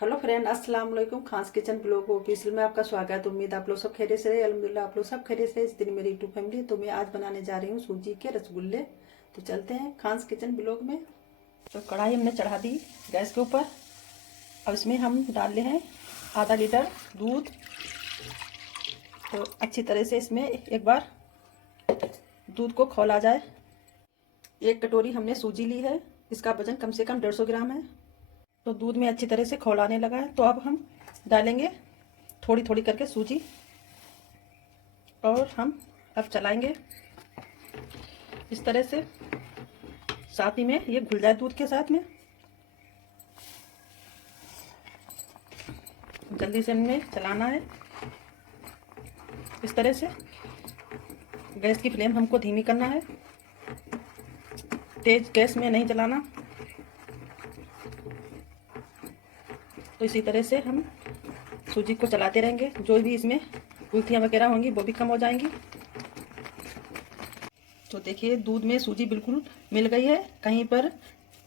Hello friend, अस्सलाम वालेकुम। खास किचन ब्लॉग ऑफिशियल में आपका स्वागत। उम्मीद आप लोग सब खैरियत से रहे। अल्हम्दुलिल्लाह आप लोग सब खैरियत से। इस दिन मेरी यूट्यूब फैमिली, तो मैं आज बनाने जा रही हूँ सूजी के रसगुल्ले। तो चलते हैं खास किचन ब्लॉग में। तो कढ़ाई हमने चढ़ा दी गैस के ऊपर। अब इसमें हम डाल रहे हैं आधा लीटर दूध। तो अच्छी तरह से इसमें एक बार दूध को खौला जाए। 1 कटोरी हमने सूजी ली है। इसका वजन कम से कम 150 ग्राम है। तो दूध में अच्छी तरह से खौलाने लगा है। तो अब हम डालेंगे थोड़ी थोड़ी करके सूजी, और हम अब चलाएंगे इस तरह से, साथ ही में ये घुल जाए दूध के साथ में। जल्दी से हमें चलाना है इस तरह से। गैस की फ्लेम हमको धीमी करना है, तेज गैस में नहीं चलाना। तो इसी तरह से हम सूजी को चलाते रहेंगे। जो भी इसमें गुठलियाँ वगैरह होंगी वो भी कम हो जाएंगी। तो देखिए दूध में सूजी बिल्कुल मिल गई है, कहीं पर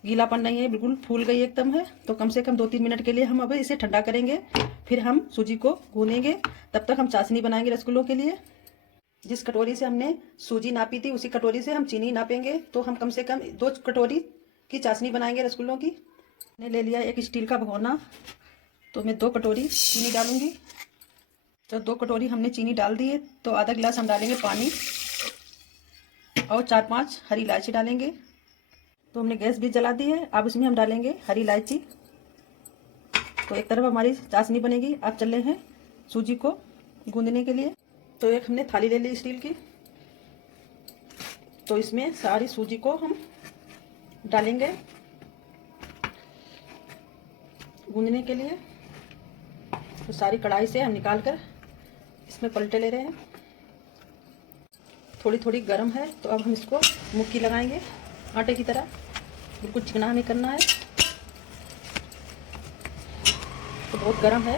गीलापन नहीं है, बिल्कुल फूल गई एकदम है। तो कम से कम 2-3 मिनट के लिए हम अब इसे ठंडा करेंगे, फिर हम सूजी को गूनेंगे। तब तक हम चाशनी बनाएंगे रसगुल्लों के लिए। जिस कटोरी से हमने सूजी नापी थी उसी कटोरी से हम चीनी नापेंगे। तो हम कम से कम 2 कटोरी की चाशनी बनाएंगे रसगुल्लों की। मैंने ले लिया एक स्टील का भगोना। तो मैं 2 कटोरी चीनी डालूंगी। तो 2 कटोरी हमने चीनी डाल दी है। तो आधा गिलास हम डालेंगे पानी, और 4-5 हरी इलायची डालेंगे। तो हमने गैस भी जला दी है। अब इसमें हम डालेंगे हरी इलायची। तो एक तरफ हमारी चाशनी बनेगी। अब चल रहे हैं सूजी को गूंदने के लिए। तो एक हमने थाली ले ली स्टील की। तो इसमें सारी सूजी को हम डालेंगे गूंदने के लिए। तो सारी कढ़ाई से हम निकाल कर इसमें पलटे ले रहे हैं। थोड़ी थोड़ी गर्म है, तो अब हम इसको मुक्की लगाएंगे आटे की तरह। बिल्कुल चिकना नहीं करना है। तो बहुत गर्म है।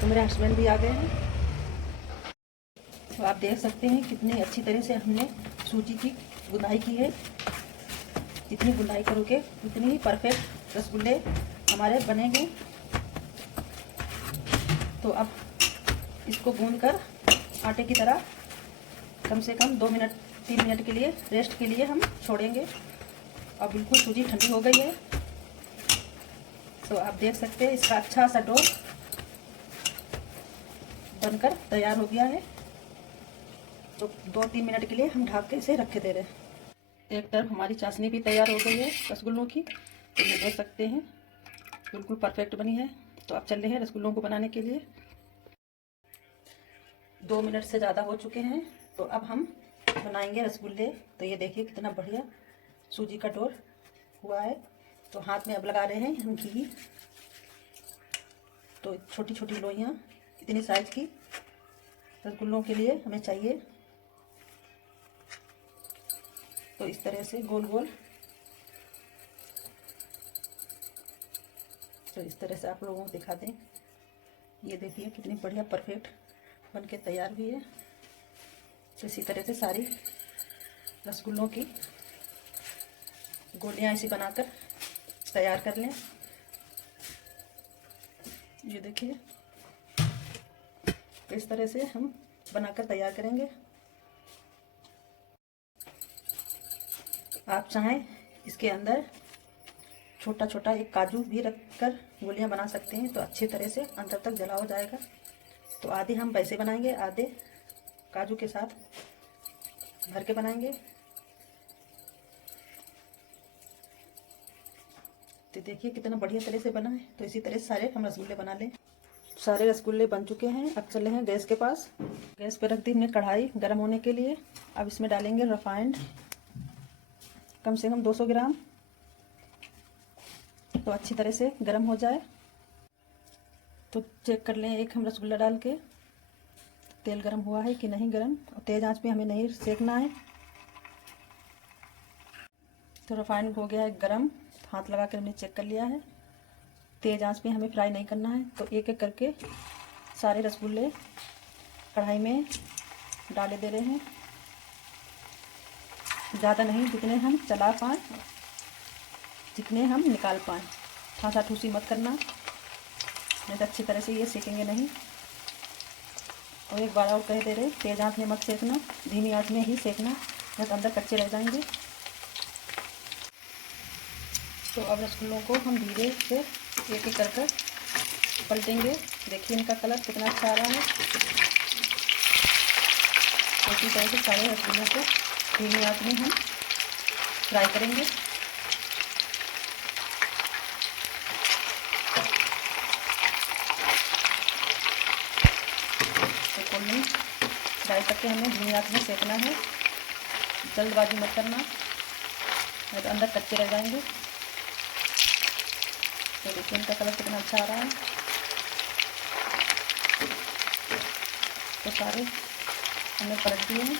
तो मेरे हस्बैंड भी आ गए हैं। तो आप देख सकते हैं कितनी अच्छी तरह से हमने सूजी की गुनाई की है। जितनी गुनाई करोगे उतनी ही परफेक्ट रसगुल्ले हमारे बनेंगे। तो अब इसको गूंद कर आटे की तरह कम से कम 2-3 मिनट के लिए रेस्ट के लिए हम छोड़ेंगे। और बिल्कुल सूजी ठंडी हो गई है। तो आप देख सकते हैं इसका अच्छा सा डो बनकर तैयार हो गया है। तो 2-3 मिनट के लिए हम ढक के इसे रखे दे रहे हैं। एक तरफ हमारी चाशनी भी तैयार हो गई है रसगुल्लों की। तो ये देख सकते हैं बिल्कुल परफेक्ट बनी है। तो अब चल रहे हैं रसगुल्लों को बनाने के लिए। 2 मिनट से ज़्यादा हो चुके हैं। तो अब हम बनाएंगे रसगुल्ले। तो ये देखिए कितना बढ़िया सूजी का डो हुआ है। तो हाथ में अब लगा रहे हैं हम घी। तो छोटी छोटी लोइयाँ इतनी साइज की रसगुल्लों के लिए हमें चाहिए। तो इस तरह से गोल गोल, तो इस तरह से आप लोगों को दिखा दें। ये देखिए कितनी बढ़िया परफेक्ट बन के तैयार हुई है। तो इसी तरह से सारी रसगुल्लों की गोलियां ऐसी बनाकर तैयार कर लें। ये देखिए इस तरह से हम बनाकर तैयार करेंगे। आप चाहें इसके अंदर छोटा छोटा एक काजू भी रखकर गोलियां बना सकते हैं। तो अच्छी तरह से अंदर तक जला हो जाएगा। तो आधे हम वैसे बनाएंगे, आधे काजू के साथ भर के बनाएंगे। तो देखिए कितना बढ़िया तरह से बना है। तो इसी तरह से सारे हम रसगुल्ले बना लें। सारे रसगुल्ले बन चुके हैं। अब चले हैं गैस के पास। गैस पर रख दी हमने कढ़ाई गर्म होने के लिए। अब इसमें डालेंगे रिफाइंड, कम से कम 200 ग्राम। तो अच्छी तरह से गर्म हो जाए। तो चेक कर लें एक हम रसगुल्ला डाल के तेल गर्म हुआ है कि नहीं गर्म। और तेज़ आंच पे हमें नहीं सेकना है। तो रिफाइंड हो गया है गर्म। हाथ लगा कर हमने चेक कर लिया है। तेज़ आंच पे हमें फ्राई नहीं करना है। तो एक एक करके सारे रसगुल्ले कढ़ाई में डाले दे रहे हैं। ज़्यादा नहीं, जितने हम चला पाएँ, जितने हम निकाल पाएँ। ठासा ठूसी मत करना। नहीं तो अच्छी तरह से ये सेकेंगे नहीं। और एक बार और कह दे रहे, तेज आंच में मत सेकना, धीमी आंच में ही सेकना, नहीं तो अंदर कच्चे रह जाएंगे। तो अब रसगुल्लों को हम धीरे से एक एक कर पलटेंगे। देखिए इनका कलर कितना अच्छा आ रहा है। इसी तरह से सारे रसगुल्लों को धीमी आंच में हम फ्राई करेंगे। तो कोल्ड फ्राई करके हमें धीमी आंच में सेकना है, जल्दबाजी मत करना, नहीं तो अंदर कच्चे रह जाएंगे। तो देखिए इनका कलर कितना अच्छा आ रहा है। तो सारे हमने पलट दिए हैं।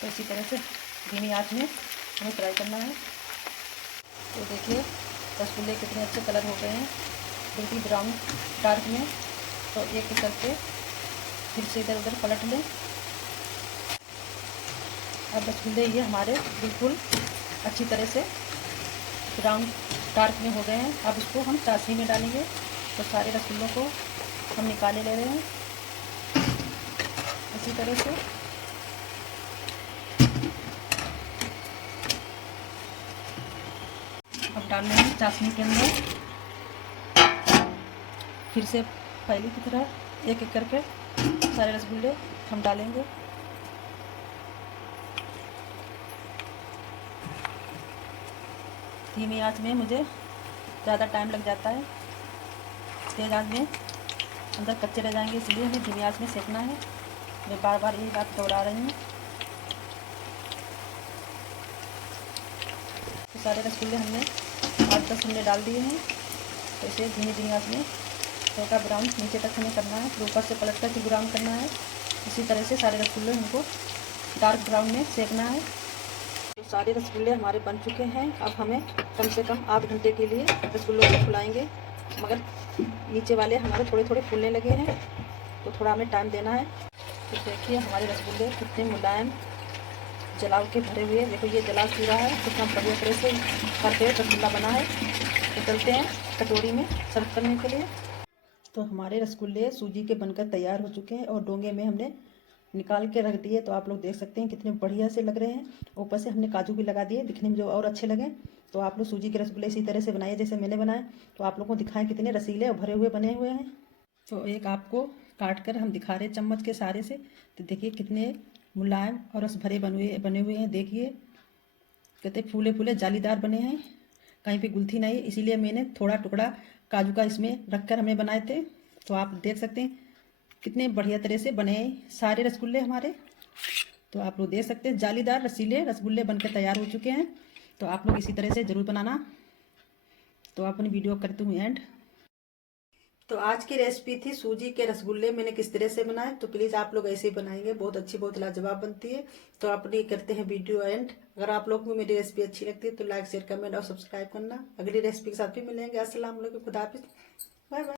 तो इसी तरह से धीमी आंच में हमें फ्राई करना है। तो देखिए रसगुल्ले कितने अच्छे कलर हो गए हैं, बिल्कुल ब्राउन डार्क में। तो एक एक करके फिर से इधर उधर पलट लें। अब रसगुल्ले ये हमारे बिल्कुल अच्छी तरह से ब्राउन डार्क में हो गए हैं। अब इसको हम चाशनी में डालेंगे। तो सारे रसगुल्लों को हम निकाले ले रहे हैं इसी तरह से। अब डालने हैं चाशनी के अंदर। फिर से पहले की तरह एक एक करके सारे रसगुल्ले हम डालेंगे। धीमी आंच में मुझे ज़्यादा टाइम लग जाता है, तेज़ आंच में अंदर कच्चे रह जाएंगे, इसलिए हमें धीमी आंच में सेकना है। मैं बार बार यही बात दोहरा रही हूँ। तो सारे रसगुल्ले हमने 8-10 हमने डाल दिए हैं। तो इसे धीमी धीमी आंच में हल्का ब्राउन नीचे तक हमें करना है, फिर ऊपर से पलट कर फिर ब्राउन करना है। इसी तरह से सारे रसगुल्ले हमको डार्क ब्राउन में सेकना है। तो सारे रसगुल्ले हमारे बन चुके हैं। अब हमें कम से कम आध घंटे के लिए रसगुल्लों को फुलाएंगे, मगर नीचे वाले हमारे थोड़े थोड़े फूलने लगे हैं, तो थोड़ा हमें टाइम देना है। तो देखिए हमारे रसगुल्ले कितने मुलायम जलाव के भरे हुए। देखो ये जलाव पूरा है, कितना बढ़िया तरह से परफेक्ट रसगुल्ला बना है। तो चलते हैं कटोरी में सर्व करने के लिए। तो हमारे रसगुल्ले सूजी के बनकर तैयार हो चुके हैं और डोंगे में हमने निकाल के रख दिए। तो आप लोग देख सकते हैं कितने बढ़िया से लग रहे हैं। ऊपर से हमने काजू भी लगा दिए, दिखने में जो और अच्छे लगे। तो आप लोग सूजी के रसगुल्ले इसी तरह से बनाइए जैसे मैंने बनाए। तो आप लोगों को दिखाएं कितने रसीले और भरे हुए बने हुए हैं। तो एक आपको काट कर हम दिखा रहे चम्मच के सहारे से। तो देखिए कितने मुलायम और रस भरे बने हुए हैं। देखिए कितने फूले फूले जालीदार बने हैं, कहीं पे गुलथी नहीं। इसीलिए मैंने थोड़ा टुकड़ा काजू का इसमें रखकर हमें बनाए थे। तो आप देख सकते हैं कितने बढ़िया तरह से बने सारे रसगुल्ले हमारे। तो आप लोग देख सकते हैं जालीदार रसीले रसगुल्ले बनकर तैयार हो चुके हैं। तो आप लोग इसी तरह से ज़रूर बनाना। तो अपनी वीडियो करती हूँ एंड। तो आज की रेसिपी थी सूजी के रसगुल्ले, मैंने किस तरह से बनाए। तो प्लीज़ आप लोग ऐसे ही बनाएंगे, बहुत अच्छी बहुत लाजवाब बनती है। तो अपनी करते हैं वीडियो एंड। अगर आप लोग को मेरी रेसिपी अच्छी लगती है तो लाइक शेयर कमेंट और सब्सक्राइब करना। अगली रेसिपी के साथ भी मिलेंगे। अस्सलाम वालेकुम, खुदा हाफिज़, बाय बाय।